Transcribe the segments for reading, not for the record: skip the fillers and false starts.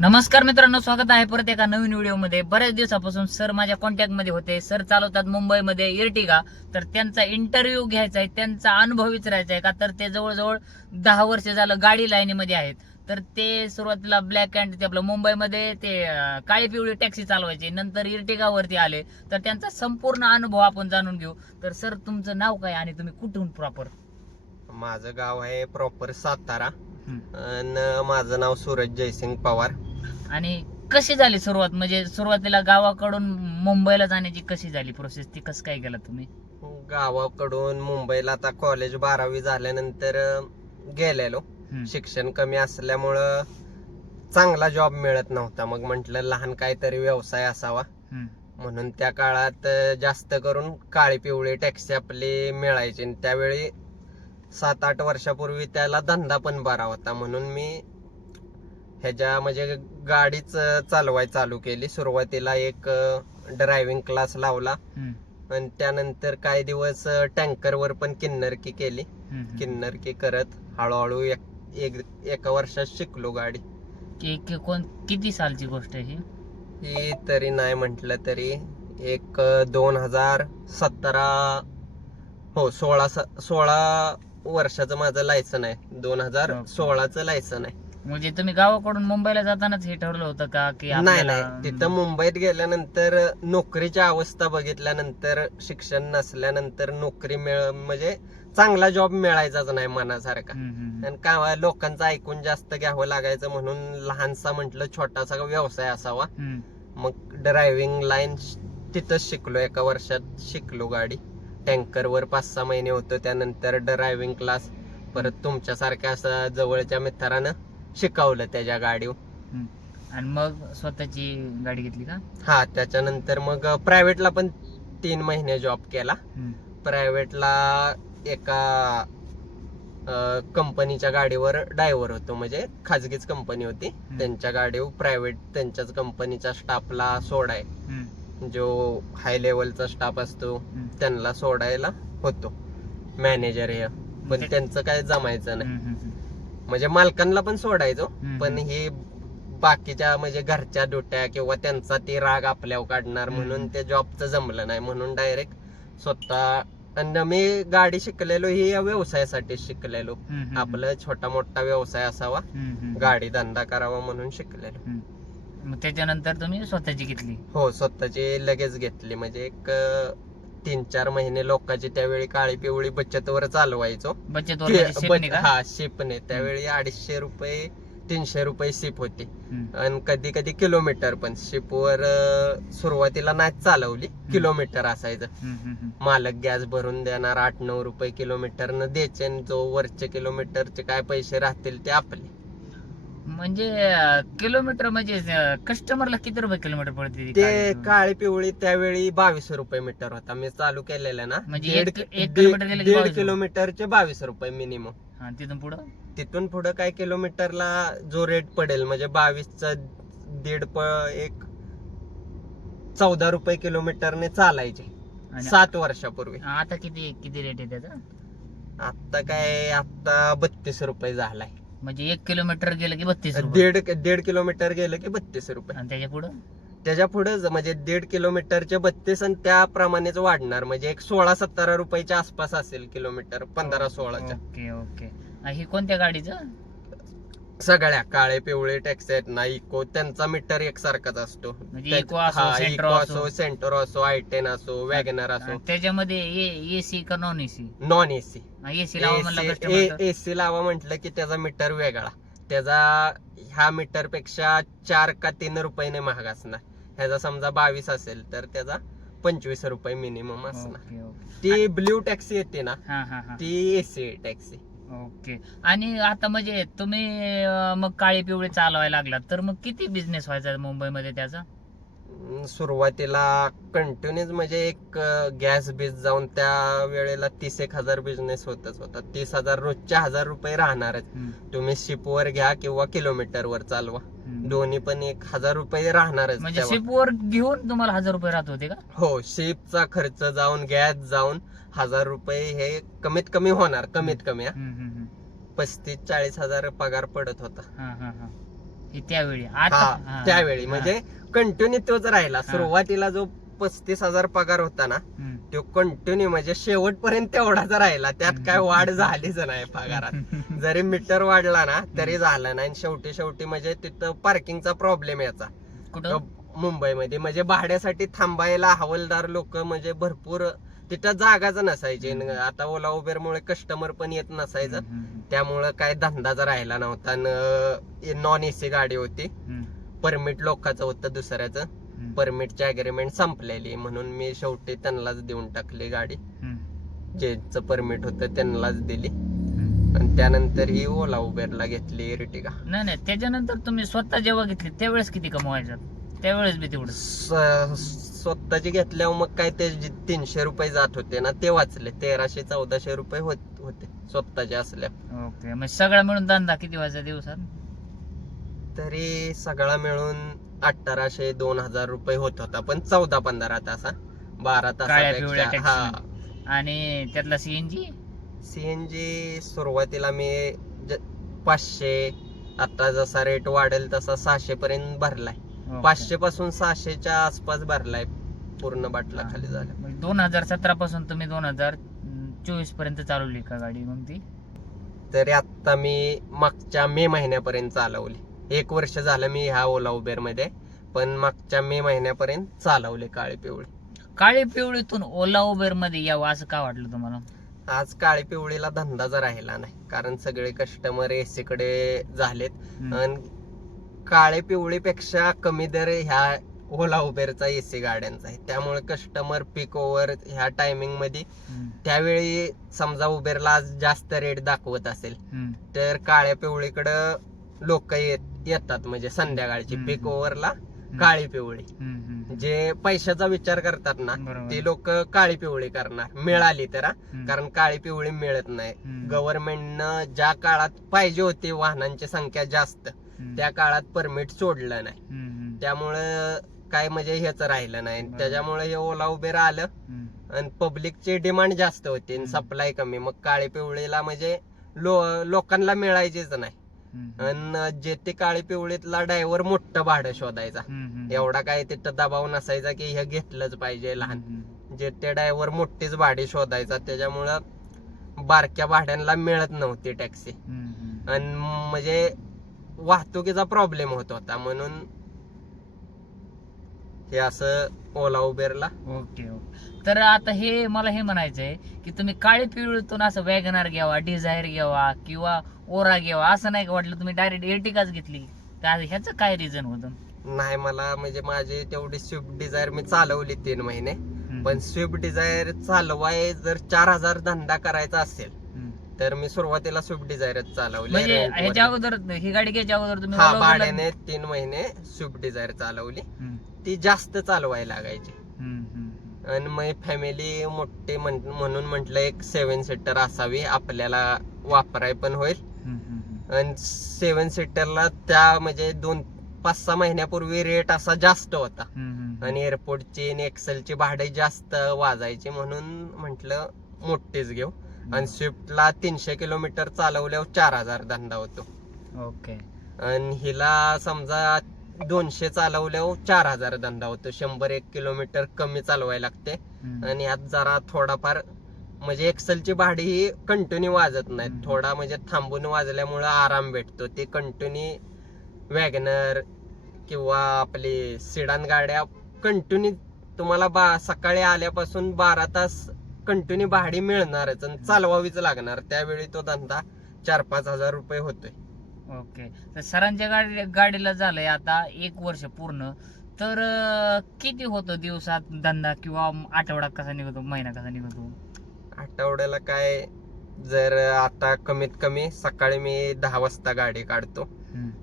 नमस्कार मित्रांनो, स्वागत आहे परत एका नवीन व्हिडिओमध्ये. बऱ्याच दिवसापासून सर माझ्या कॉन्टॅक्ट मध्ये होते. सर चालवतात मुंबईमध्ये इर्टिगा. तर त्यांचा इंटरव्ह्यू घ्यायचा आहे, त्यांचा अनुभव विचारायचा आहे का, तर ते जवळजवळ 10 वर्ष झालं गाडी लाईनीमध्ये आहेत. तर ते सुरुवातीला ब्लॅक अँड ते आपलं मुंबईमध्ये ते काळी पिवळी टॅक्सी चालवायचे, नंतर इर्टिगावरती आले. तर त्यांचा संपूर्ण अनुभव आपण जाणून घेऊ. तर सर, तुमचं नाव काय आणि तुम्ही कुठून प्रॉपर? माझं गाव आहे प्रॉपर सातारा आणि माझं नाव सूरज जयसिंग पवार. आणि कशी झाली सुरुवात, म्हणजे सुरुवातीला गावाकडून मुंबईला जाण्याची कशी झाली प्रोसेस, ती कसं काय केलं तुम्ही? गावाकडून मुंबईला आता कॉलेज 12वी झाल्यानंतर गेलेलो. शिक्षण कमी असल्यामुळं चांगला जॉब मिळत नव्हता. मग म्हटलं लहान काहीतरी व्यवसाय असावा, म्हणून त्या काळात जास्त करून काळी पिवळी टॅक्सी आपली मिळायची. आणि त्यावेळी 7-8 वर्षापूर्वी त्याला धंदा पण बरा होता, म्हणून मी ह्याच्या म्हणजे गाडीच चालवाय चालू केली. सुरुवातीला एक ड्रायव्हिंग क्लास लावला आणि त्यानंतर काही दिवस टँकरवर पण किन्नरकी केली. किन्नरकी करत हळूहळू एका वर्षात शिकलो गाडी. किती सालची गोष्ट आहे ही तरी नाही म्हटलं तरी एक 2017 हो 16 वर्षाचं माझं लायसन आहे. 2016चं लायसन आहे. म्हणजे तुम्ही गावाकडून मुंबईला जातानाच हे ठरलं होतं का की नाही, तिथं मुंबईत गेल्यानंतर नोकरीची अवस्था बघितल्यानंतर, शिक्षण नसल्यानंतर नोकरी म्हणजे चांगला जॉब मिळायचाच नाही मनासारखा. आणि का लोकांचं ऐकून जास्त घ्यावं लागायचं, म्हणून लहानसा म्हटलं छोटासा व्यवसाय असावा. मग ड्रायव्हिंग लाईन तिथंच शिकलो. एका वर्षात शिकलो गाडी. टँकरवर 5-6 महिने होतो. त्यानंतर ड्रायव्हिंग क्लास, परत तुमच्यासारख्या असं जवळच्या मित्रानं शिकवलं त्याच्या गाडीवर. आणि मग स्वतःची गाडी घेतली का? हा, त्याच्यानंतर मग प्रायव्हेटला पण 3 महिने जॉब केला. प्रायव्हेटला एका कंपनीच्या गाडीवर ड्रायव्हर होतो, म्हणजे खाजगीच कंपनी होती. त्यांच्या गाडीवर प्रायव्हेट त्यांच्याच कंपनीच्या स्टाफला सोडाय, जो हाय लेवलचा स्टाफ असतो त्यांना सोडायला होतो मॅनेजर हे. पण त्यांचं काय जमायचं नाही. म्हणजे मालकांना पण सोडायचो, पण हे बाकीच्या म्हणजे घरच्या ड्युट्या किंवा त्यांचा ते राग आपल्यावर काढणार, म्हणून ते जॉबचं जमलं नाही. म्हणून डायरेक्ट स्वतः. आणि मी गाडी शिकलेलो ही या व्यवसायासाठी शिकलेलो. आपलं छोटा मोठा व्यवसाय असावा, गाडी धंदा करावा म्हणून शिकलेलो. मग त्याच्यानंतर तुम्ही स्वतःची घेतली? हो, स्वतःची लगेच घेतली. म्हणजे एक 3-4 महिने लोकांची त्यावेळी काळी पिवळी बचतवर चालवायचो. हा, शिपने. त्यावेळी 250 रुपये 300 रुपये शिप होती. आणि कधी कधी किलोमीटर पण. शिपवर सुरुवातीला नाही चालवली, किलोमीटर असायचं. मालक गॅस भरून देणार, 8-9 रुपये किलोमीटर न द्यायचे, आणि जो वरचे किलोमीटरचे काय पैसे राहतील ते आपले. म्हणजे किलोमीटर म्हणजे कस्टमरला किती रुपये किलोमीटर पडते ते काळी पिवळी त्यावेळी 22 रुपये मीटर होता. मी चालू केलेलं ना, म्हणजे 1.5 किलोमीटरचे 22 रुपये मिनिमम. तिथून पुढे काय किलोमीटरला जो रेट पडेल, म्हणजे 22चा 14 रुपये किलोमीटरने चालायचे 7 वर्षापूर्वी. आता किती रेट आहे त्याचा? आता 32 रुपये झालाय. म्हणजे 1 किलोमीटर गेलं की 32 रुपये. 1.5 किलोमीटर गेलं की 32 रुपये. आणि त्याच्या पुढे म्हणजे 1.5 किलोमीटरचे 32, आणि त्याप्रमाणेच वाढणार. म्हणजे एक 16-17 रुपयाच्या आसपास असेल किलोमीटर, 15-16च्या. ओके. ही कोणत्या गाडीचं? सगळ्या काळे पिवळे टॅक्सी आहेत ना, इको, त्यांचा मीटर एकसारखाच असतो. इको असो, सेंटर असो, I10 असो, वॅगनर असो. त्याच्यामध्ये एसी का non AC? Non AC. AC लावा म्हटलं की त्याचा मीटर वेगळा. त्याचा ह्या मीटर पेक्षा 4 का 3 रुपयाने महाग असणार. ह्याचा समजा 22 असेल तर त्याचा 25 रुपये मिनिमम असणार. ती ब्ल्यू टॅक्सी येते ना, ती एसी टॅक्सी. ओके. आणि आता म्हणजे तुम्ही मग काळी पिवळी चालवायला लागलात, तर मग किती बिझनेस व्हायचा मुंबईमध्ये त्याचा? सुरुवातीला कंटिन्यूज म्हणजे एक गॅस बीस जाऊन त्या वेळेला 30,000 बिझनेस होतच होता. 30,000 रोजच्या 1,000 रुपये राहणारच. तुम्ही शिपवर घ्या किंवा किलोमीटरवर चालवा, दोन्ही पण 1,000 रुपये राहणारच. म्हणजे शिपवर घेऊन तुम्हाला 1,000 रुपये राहत होते का? हो, शिपचा खर्च जाऊन, गॅस जाऊन 1,000 रुपये हे कमीत कमी होणार. कमीत कमी 35-40 हजार पगार पडत होता. हे त्यावेळी आता हा त्यावेळी म्हणजे कंटिन्यू तोच राहिला. सुरुवातीला जो 35,000 पगार होता ना तो कंटिन्यू म्हणजे शेवटपर्यंत तेवढाच राहिला. त्यात काय वाढ झालीच नाही पगारात. जरी मीटर वाढला ना तरी झालं नाही. शेवटी म्हणजे तिथं पार्किंगचा प्रॉब्लेम याचा कुठं मुंबईमध्ये. म्हणजे भाड्यासाठी थांबायला हवालदार लोक म्हणजे भरपूर, तिथं जागाच नसायची. आता ओला उबेर मुळे कस्टमर पण येत नसायचं, त्यामुळं काय धंदाच राहिला नव्हता. नॉन एसी गाडी होती, परमिट लोकांचं होतं दुसऱ्याचं, परमिटची अग्रीमेंट संपलेली म्हणून मी शेवटी त्यांनाच देऊन टाकली गाडी. ज्यांचं परमिट होतं त्यांनाच दिली आणि त्यानंतर ही ओला उबेरला घेतली इर्टिगा. नाही त्याच्यानंतर तुम्ही स्वतः जेव्हा घेतली त्यावेळेस किती कमवायचं? त्यावेळेस बी तेवढं स्वतःची घेतल्यावर मग काय ते 300 रुपये जात होते ना ते वाचले. 1300-1400 रुपये होते स्वतःचे असल्या. ओके. मग सगळा मिळून धंदा किती व्हायचा दिवसात? तरी सगळा मिळून 1800-2000 रुपये होत होता, पण 14-15 तासा 12 तासापेक्षा. हा. आणि त्यातला सीएनजी सुरुवातीला मी 500, आता जसा रेट वाढेल तसा 600 पर्यंत भरलाय. 500 पासून 600च्या आसपास भरलाय पूर्ण बाटला खाली झाला. 2017 पासून तुम्ही 2024 पर्यंत चालवली का गाडी मग ती? तरी आता मी मागच्या मे महिन्यापर्यंत चालवली. 1 वर्ष झालं मी ह्या ओला उबेर मध्ये, पण मागच्या मे महिन्यापर्यंत चालवले काळी पिवळी. काळी पिवळीतून ओला उबेर मध्ये यावं असं का वाटलं तुम्हाला? आज काळी पिवळीला धंदाच राहिला नाही, कारण सगळे कस्टमर एसी कडे झालेत आणि काळे पिवळीपेक्षा कमी दर ह्या ओला उबेरचा एसी गाड्यांचा आहे. त्यामुळे कस्टमर पीक ओव्हर ह्या टायमिंग मध्ये, त्यावेळी समजा उबेरला आज जास्त रेट दाखवत असेल तर काळ्या पिवळीकडं लोक येतात. म्हणजे संध्याकाळची पीक ओव्हरला काळी पिवळी. जे पैशाचा विचार करतात ना ते लोक काळी पिवळी करणार मिळाली तर, कारण काळी पिवळी मिळत नाही. गव्हर्नमेंटनं ज्या काळात पाहिजे होती वाहनांची संख्या जास्त त्या काळात परमिट सोडलं नाही, त्यामुळं काय म्हणजे हेच राहिलं नाही. त्याच्यामुळे हे ओला उबेर आलं आणि पब्लिकची डिमांड जास्त होती आणि सप्लाय कमी. मग काळी पिवळीला म्हणजे लोकांना मिळायचीच नाही. आणि जे ते काळी पिवळीतला ड्रायव्हर मोठं भाडं शोधायचा, एवढा काय तिथं दबाव नसायचा की हे घेतलंच पाहिजे लहान. जे ते ड्रायव्हर मोठीच भाडी शोधायचा, त्याच्यामुळं बारक्या भाड्यांना मिळत नव्हती टॅक्सी आणि म्हणजे वाहतुकीचा प्रॉब्लेम होत होता. म्हणून हे असं ओला उबेरला. ओके. तर आता हे मला हे म्हणायचंय की तुम्ही काळी पिवळीतून असं वॅगनार घ्यावा, डिझायर घ्यावा किंवा ओरा घ्यावा असं नाही का वाटलं? तुम्ही डायरेक्ट इर्टिगाच घेतली, तर ह्याचं काय रिझन होतं? नाही, मला म्हणजे माझी तेवढी स्विफ्ट डिझायर मी चालवली 3 महिने, पण स्विफ्ट डिझायर चालवाय जर 4000 धंदा करायचा असेल तर मी सुरुवातीला स्विफ्ट डिझायरच चालवली. म्हणजे ह्याच्या अगोदर ही गाडी घ्यायच्या अगोदर तुम्ही भाड्याने 3 महिने स्विफ्ट डिझायर चालवली, ती जास्त चालवायला लागायची. आणि मग फॅमिली मोठी म्हणून म्हटलं एक 7 सीटर असावी, आपल्याला वापराय पण होईल. आणि 7 सीटरला त्या म्हणजे 5-6 महिन्यापूर्वी रेट असा जास्त होता आणि एअरपोर्टची आणि एक्सेलची भाडे जास्त वाजायची, म्हणून म्हटलं मोठीच घेऊ. आणि स्विफ्टला 300 किलोमीटर चालवल्यावर 4000 धंदा होतो. ओके. आणि हिला समजा 200 चालवल्यावर 4000 धंदा होतो. 100-1 किलोमीटर कमी चालवायला लागते आणि यात जरा थोडाफार म्हणजे एक्सेलची भाडी ही कंटिन्यू वाजत नाही, थोडा म्हणजे थांबून वाजल्यामुळे आराम भेटतो. ते कंटिन्यू वॅगनर किंवा आपली सिडान गाड्या कंटिन्यू तुम्हाला सकाळी आल्यापासून 12 तास कंटिन्यू भाडी मिळणारच आणि चालवावीच लागणार. त्यावेळी तो धंदा 4-5 हजार रुपये होतोय. ओके. तर सरांच्या गाडीला झालंय आता 1 वर्ष पूर्ण, तर किती होतो दिवसात धंदा किंवा आठवडा कसा निघतो, महिना कसा निघतो? आठवड्याला काय, जर आता कमीत कमी सकाळी मी 10 वाजता गाडी काढतो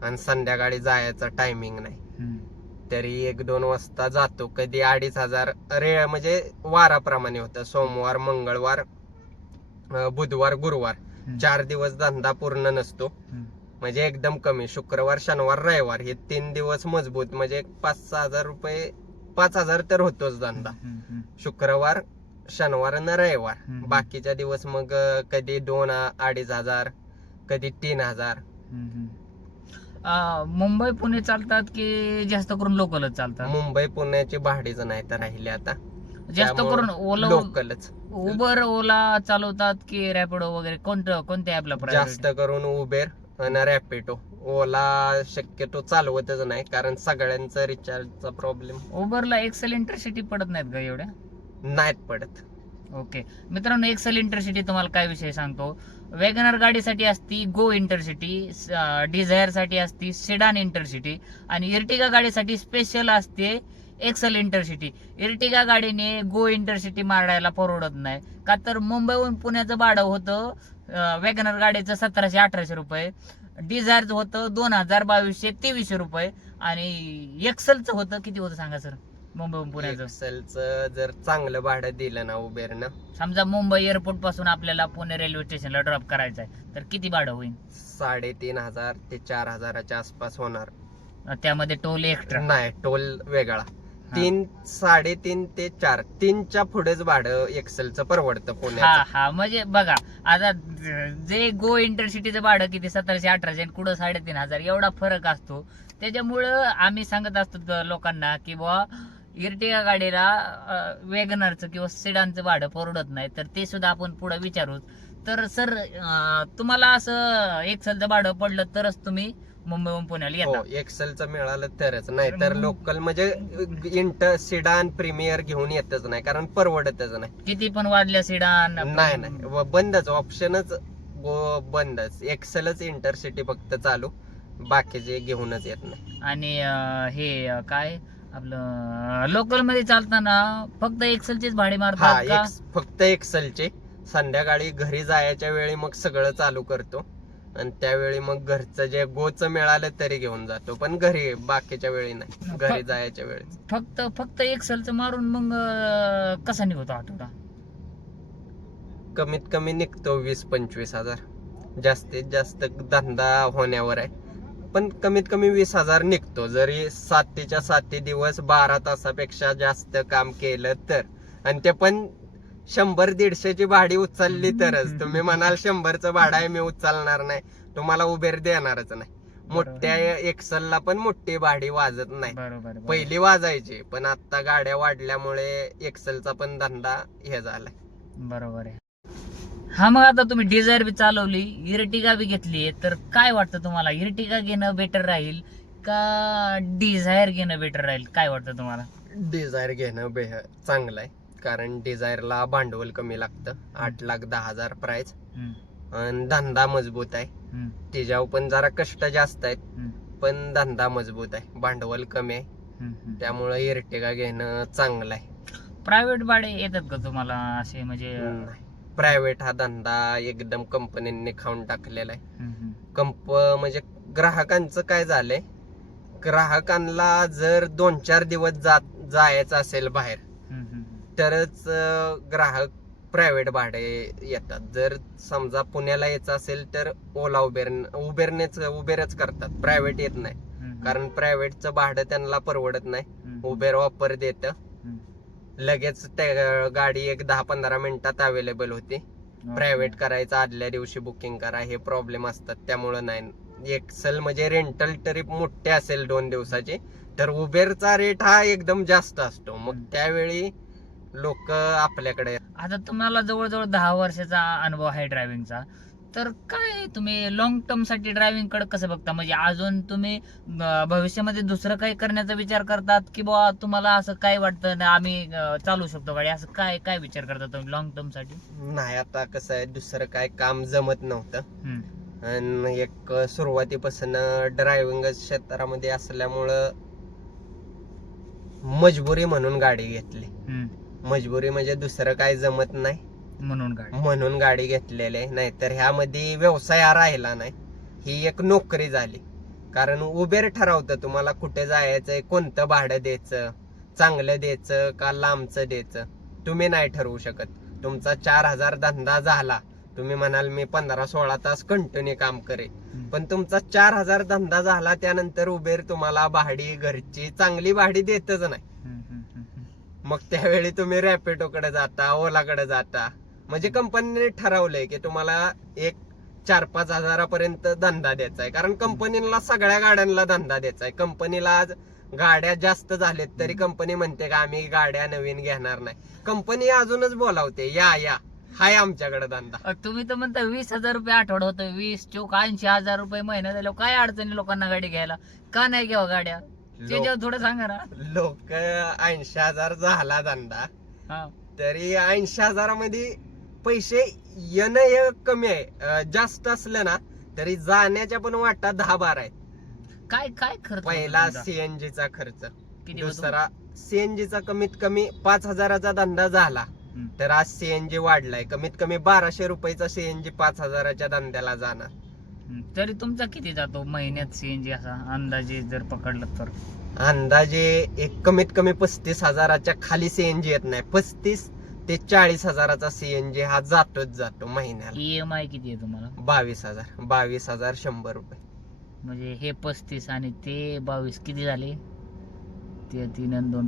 आणि संध्याकाळी जायचा टायमिंग नाही, तरी 1-2 वाजता जातो. कधी 2500 म्हणजे वाराप्रमाणे होतं. सोमवार, मंगळवार, बुधवार, गुरुवार 4 दिवस धंदा पूर्ण नसतो, म्हणजे एकदम कमी. शुक्रवार, शनिवार, रविवार हे 3 दिवस मजबूत, म्हणजे 5-6 हजार रुपये, 5000 तर होतोच धंदा. शुक्रवार, शनिवार आणि रविवार. बाकीच्या दिवस मग कधी 2-2.5 हजार, कधी 3000. मुंबई पुणे चालतात की जास्त करून लोकलच चालतात? मुंबई पुण्याची भाडीच नाही तर राहिली आता, जास्त करून ओला लोकलच. उबर ओला चालवतात की रॅपिडो वगैरे कोणत्या ऍपला जास्त करून उबेर आणि रॅपिडो. ओला शक्यतो चालवतच नाही, कारण सगळ्यांचा रिचार्जचा प्रॉब्लेम. उबरला एक्सेल इंटरसिटी पडत नाहीत का एवढ्या? नाहीत पडत. ओके मित्रांनो, एक्सेल इंटरसिटी तुम्हाला काय विषय सांगतो. वॅगनर गाडीसाठी असती गो इंटरसिटी, डिझायर साठी असती सेडान इंटरसिटी, आणि इर्टिगा गाडीसाठी स्पेशल असते एक्सेल इंटरसिटी. इर्टिगा गाडीने गो इंटरसिटी मारायला परवडत नाही, का तर मुंबईहून पुण्याचं भाडं होतं वॅगनर गाडीचं 1700-1800 रुपये, डिझायरचं होतं 2200-2300 रुपये, आणि एक्सेलचं होतं किती होतं सांगा सर मुंबईहून पुण्याचं? एक्सेलचं जर चांगलं भाडं दिलं ना उबेरनं, समजा मुंबई एअरपोर्ट पासून आपल्याला पुणे रेल्वे स्टेशनला ड्रॉप करायचं आहे, तर किती भाडं होईल? 3500 ते 4000च्या आसपास होणार. त्यामध्ये टोल एक्स्ट्रा? नाही, टोल वेगळा. 3-3.5 ते 4, 3च्या पुढेच भाडं एक्सेलचं परवडतं हा पुण्याचं. हा, म्हणजे बघा आता जे गो इंटरसिटीचं भाडं किती 1700-1800 आणि कुठं 3500, एवढा फरक असतो. त्याच्यामुळं आम्ही सांगत असतो लोकांना की बुवा इर्टिगा गाडीला वेगनरचं किंवा सेडानचं भाडं परवडत नाही, तर ते सुद्धा आपण पुढे विचारू. तर सर तुम्हाला असं एक्सेलचं भाडं पडलं तरच तुम्ही मुंबईहून पुण्याला हो, येता? एक्सेलचं मिळालं तरच, नाही तर लोकल म्हणजे इंटर सिडान प्रीमियर घेऊन येतच नाही, कारण परवडतच नाही. किती पण वाजल्या सेडान नाही, बंदच, ऑप्शनच बंदच. एक्सेलच इंटरसिटी फक्त चालू, बाकीचे घेऊनच येत नाही. आणि हे काय आपलं लोकल मध्ये चालताना फक्त एक्सेलचेच भाडे मारतात का? फक्त एक्सेलचे. संध्याकाळी घरी जायच्या वेळी मग सगळं चालू करतो, आणि त्यावेळी मग घरचं जे गोचं मिळालं तरी घेऊन जातो, पण घरी बाकीच्या वेळी नाही, घरी जायच्या वेळी. फक्त एक्सेलचं मारून मग कसा निघतो आठवडा? कमीत कमी निघतो 20-25 हजार. जास्तीत जास्त धंदा होण्यावर आहे, पण कमीत कमी 20,000 निघतो, जरी 7 दिवस 12 तासापेक्षा जास्त काम केलं तर. आणि ते पण 100-150ची भाडी उचलली तरच. तुम्ही म्हणाल 100चं भाडं आहे मी उचलणार नाही, तुम्हाला उबेर देणारच नाही. मोठ्या एक्सेलला पण मोठी भाडी वाजत नाही. बरोबर. पहिली वाजायची, पण आता गाड्या वाढल्यामुळे एक्सेलचा पण धंदा हे झालाय. बरोबर आहे. हा, मग आता तुम्ही डिझायर बी चालवली, इर्टिगा बी घेतली, तर काय वाटतं तुम्हाला, इर्टिगा घेणं बेटर राहील का डिझायर घेणं बेटर राहील? काय वाटतं तुम्हाला? डिझायर घेणं चांगलं आहे, कारण डिझायरला भांडवल कमी लागतं. 8,10,000 प्राइस, आणि धंदा मजबूत आहे. तिच्यावर पण जरा कष्ट जास्त आहेत, पण धंदा मजबूत आहे, भांडवल कमी आहे, त्यामुळे इर्टिगा घेणं चांगलं आहे. प्रायव्हेट भाडे येतात का तुम्हाला असे, म्हणजे प्रायव्हेट हा धंदा एकदम कंपनीने खाऊन टाकलेला आहे. म्हणजे ग्राहकांचं काय झालंय, ग्राहकांना जर 2-4 दिवस जायचं असेल बाहेर, तरच ग्राहक प्रायव्हेट भाडे येतात. जर समजा पुण्याला यायचं असेल तर ओला उबेरच करतात, प्रायव्हेट येत नाही, कारण प्रायव्हेटचं भाडं त्यांना परवडत नाही. उबेर ऑफर देतं, लगेच गाडी एक 10-15 मिनिटात अवेलेबल होते. प्रायव्हेट करायचं आदल्या दिवशी बुकिंग करा, हे प्रॉब्लेम असतात, त्यामुळे नाही. एक्सेल म्हणजे रेंटल ट्रिप मोठी असेल 2 दिवसाची, तर उबेरचा रेट हा एकदम जास्त असतो, मग त्यावेळी लोक आपल्याकडे. आता तुम्हाला जवळजवळ 10 वर्षाचा अनुभव आहे ड्रायव्हिंगचा, तर काय तुम्ही लॉंग टर्म साठी ड्रायव्हिंग कडे कसं बघता? म्हणजे अजून तुम्ही भविष्यामध्ये दुसरं काही करण्याचा विचार करतात की बुवा तुम्हाला असं काय वाटतं ना आम्ही चालू शकतो गाडी, असं काय काय विचार करता तुम्ही लॉंग टर्म साठी? नाही, आता कसं आहे, दुसरं काय काम जमत नव्हतं, आणि एक सुरुवातीपासून ड्रायव्हिंग क्षेत्रामध्ये असल्यामुळं मजबुरी म्हणून गाडी घेतली. मजबुरी म्हणजे दुसरं काय जमत नाही म्हणून गाडी घेतलेली आहे, नाहीतर ह्यामध्ये व्यवसाय राहिला नाही, ही एक नोकरी झाली. कारण उबेर ठरवतं तुम्हाला कुठे जायचंय, कोणतं भाडं द्यायचं, चांगलं द्यायचं का लांबचं द्यायचं, तुम्ही नाही ठरवू शकत. तुमचा 4,000 धंदा झाला, तुम्ही म्हणाल मी 15-16 तास कंटिन्यू काम करेल, पण तुमचा 4,000 धंदा झाला त्यानंतर उबेर तुम्हाला भाडी घरची चांगली भाडी देतच नाही. मग त्यावेळी तुम्ही रॅपिडोकडे जाता, ओलाकडे जाता. म्हणजे कंपनीने ठरवलंय की तुम्हाला एक 4-5 हजारापर्यंत धंदा द्यायचा आहे. कारण कंपनीला सगळ्या गाड्यांना धंदा द्यायचा आहे. कंपनीला आज गाड्या जास्त झालेत तरी कंपनी म्हणते का आम्ही गाड्या नवीन घेणार नाही. कंपनी अजूनच बोलावते या हाय आमच्याकडे धंदा. तुम्ही तर म्हणता 20,000 रुपये आठवडा होतं, 20-80,000 रुपये महिना झालं. काय अडचणी लोकांना गाडी घ्यायला? का नाही घ्यावं गाड्या? त्याच्यावर थोडं सांगा ना. लोक 80,000 झाला धंदा हा. तरी 80,000मध्ये पैसे येणं कमी आहे. जास्त असलं ना तरी जाण्याच्या पण वाटा 10-12 आहेत. काय काय खर्च होतो पहिला तुमचा? सीएनजी चा खर्च, किती होतो? दुसरा सीएनजी चा कमीत कमी 5,000चा धंदा झाला तर आज सीएनजी वाढलाय. कमीत कमी 1,200 रुपयाचा सीएनजी 5,000च्या धंद्याला जाणार. तरी तुमचा किती जातो महिन्यात सीएनजी असा अंदाजे जर पकडलं तर? अंदाजे एक कमीत कमी 35,000च्या खाली सीएनजी येत नाही. 35 ते 40,000चा सीएनजी हा जातो महिन्याला. EMI किती आहे तुम्हाला? 22,100 रुपये. म्हणजे हे 35 आणि ते 22 किती झाले? ते 3 आणि 2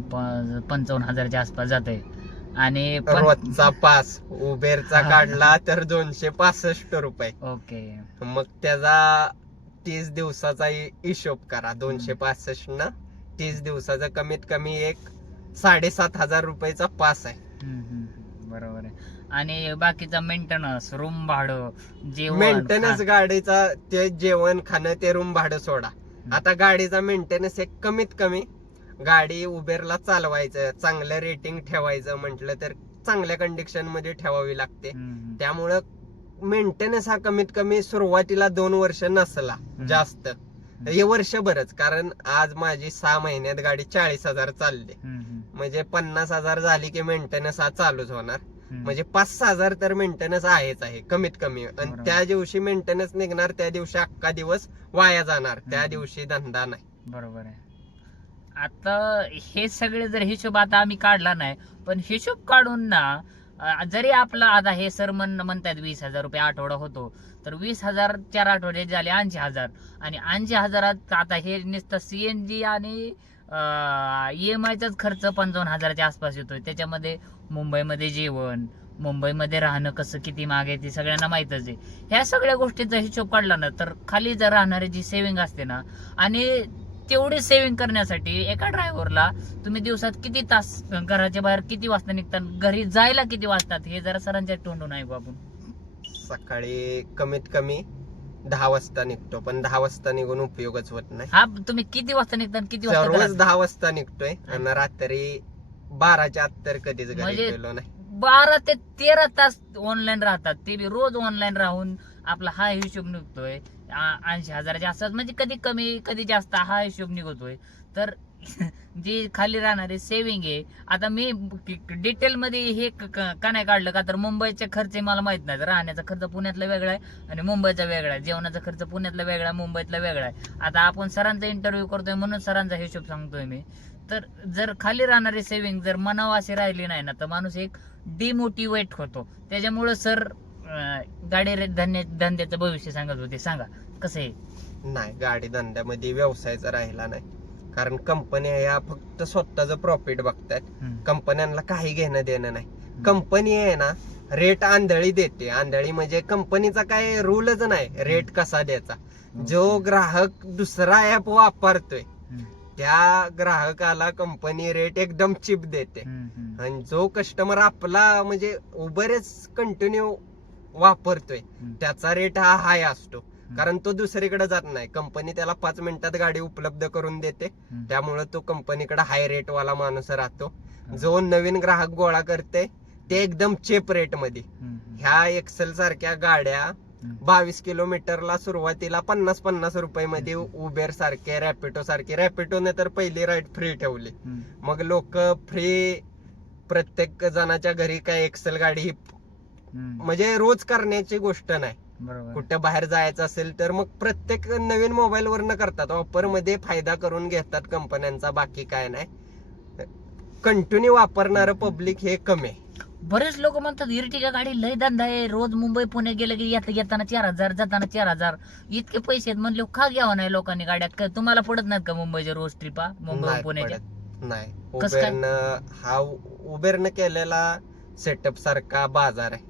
55,000च्या आसपास जात आहे. आणि रोजचा पास उबेरचा काढला तर 265 रुपये. ओके. मग त्याचा 30 दिवसाचा हिशोब करा. 265 न 30 दिवसाचा कमीत कमी एक 7,500 रुपयाचा पास आहे. बरोबर आहे. आणि बाकीचा मेंटेनन्स, रूम भाडं, जेवण, मेंटेनन्स गाडीचा ते जेवण खाणं ते रूम भाडं सोडा. आता गाडीचा मेंटेनन्स एक कमीत कमी गाडी उबेरला चालवायचं, चांगलं रेटिंग ठेवायचं म्हटलं तर चांगल्या कंडिशन मध्ये ठेवावी लागते. त्यामुळं मेंटेनन्स हा कमीत कमी सुरुवातीला 2 वर्ष नसला जास्त, हे वर्षभरच. कारण आज माझी 6 महिन्यात गाडी 40,000 चालली, म्हणजे 50,000 झाली की मेंटेनन्स हा चालूच होणार. म्हणजे 5-6 तर मेंटेनन्स आहेच आहे कमीत कमी. आणि त्या दिवशी मेंटेनन्स निघणार त्या दिवशी अख्खा दिवस वाया जाणार, त्या दिवशी धंदा नाही. बरोबर आहे. आता हे सगळे जर हिशोब आता आम्ही काढला नाही, पण हिशोब काढून ना जरी आपला आता हे सर म्हणतात 20,000 रुपये आठवडा होतो, तर 20,000 4 आठवडे झाले 80,000. आणि 80,000 आता हे नुसतं सीएनजी आणि EMIचाच खर्च 55,000च्या आसपास येतोय. त्याच्यामध्ये मुंबईमध्ये जेवण, मुंबईमध्ये राहणं कसं किती मागे ते सगळ्यांना माहितच आहे. ह्या सगळ्या गोष्टीचा हिशोब काढला ना तर खाली जर राहणारी जी सेव्हिंग असते ना, आणि तेवढी सेव्हिंग करण्यासाठी एका ड्रायव्हरला तुम्ही दिवसात किती तास घराच्या बाहेर किती वाजता निघतात, घरी जायला किती वाजतात, हे जरा सरांच्या तोंडून ऐकू आपण. सकाळी कमीत कमी 10 वाजता निघतो, पण 10 वाजता निघून उपयोगच होत नाही. हा, तुम्ही किती वाजता निघतात, किती वाजता रोज घरात? 10 वाजता निघतोय आणि रात्री 12च्या आत तर कधीच घरी म्हणजे गेलो नाही. 12 ते 13 तास ऑनलाईन राहतात. ते बी रोज ऑनलाईन राहून आपला हा हिशोब निघतोय 80,000च्या असतात. म्हणजे कधी कमी कधी जास्त हा हिशोब निघतोय. तर जी खाली राहणारी सेव्हिंग आहे, आता मी डिटेल मध्ये हे का नाही काढलं का तर मुंबईचे खर्च मला माहित नाही. राहण्याचा खर्च पुण्यातला वेगळा आहे आणि मुंबईचा वेगळा आहे. जेवणाचा खर्च पुण्यातला वेगळा, मुंबईतला वेगळा आहे. आता आपण सरांचा इंटरव्ह्यू करतोय म्हणून सरांचा हिशोब सांगतोय मी. तर जर खाली राहणारी सेव्हिंग जर मनावा अशी राहिली नाही ना तर माणूस एक डिमोटिवेट होतो. त्याच्यामुळे सर गाडी धंद्याचं भविष्य सांगत होते. सांगा कसं आहे? नाही, गाडी धंद्यामध्ये व्यवसायाचा राहिला नाही. कारण कंपन्या ह्या फक्त स्वतःच प्रॉफिट बघतात. कंपन्यांना काही घेणं देणं नाही. कंपनी आहे ना रेट आंधळी देते. आंधळी म्हणजे कंपनीचा काय रूलच नाही रेट कसा द्यायचा. जो ग्राहक दुसरा ऍप वापरतोय त्या ग्राहकाला कंपनी रेट एकदम चिप देते. आणि जो कस्टमर आपला म्हणजे उबरच कंटिन्यू वापरतोय त्याचा रेट हा हाय असतो. कारण तो दुसरीकडे जात नाही. कंपनी त्याला 5 मिनिटात गाडी उपलब्ध करून देते. त्यामुळे तो कंपनीकडे हाय रेट वाला माणूस राहतो. जो नवीन ग्राहक गोळा करते ते एकदम चीप रेट मध्ये. ह्या एक्सेल सारख्या गाड्या 22 किलोमीटरला सुरुवातीला 50-50 रुपये मध्ये उबेर सारखे, रॅपिडो सारखे. रॅपिडोने तर पहिली राईड फ्री ठेवली. मग लोक फ्री प्रत्येक जणाच्या घरी काय एक्सेल गाडी ही म्हणजे रोज करण्याची गोष्ट नाही. कुठं बाहेर जायचं असेल तर मग प्रत्येक नवीन मोबाईल वरनं करतात. ऑफर मध्ये फायदा करून घेतात कंपन्यांचा, बाकी काय नाही. कंटिन्यू वापरणारं पब्लिक हे कमी आहे. बरेच लोक म्हणतात इर्टिगा गाडी लय धंदा आहे, रोज मुंबई पुणे गेलं की येताना 4,000 जाताना 4,000, इतके पैसे आहेत. म्हणले का घ्यावं नाही लोकांनी गाड्या? तुम्हाला पडत नाहीत का मुंबईच्या रोज ट्रिपा, मुंबई पुण्याच्या? नाही, उबेरनं केलेला सेटअप सारखा बाजार आहे.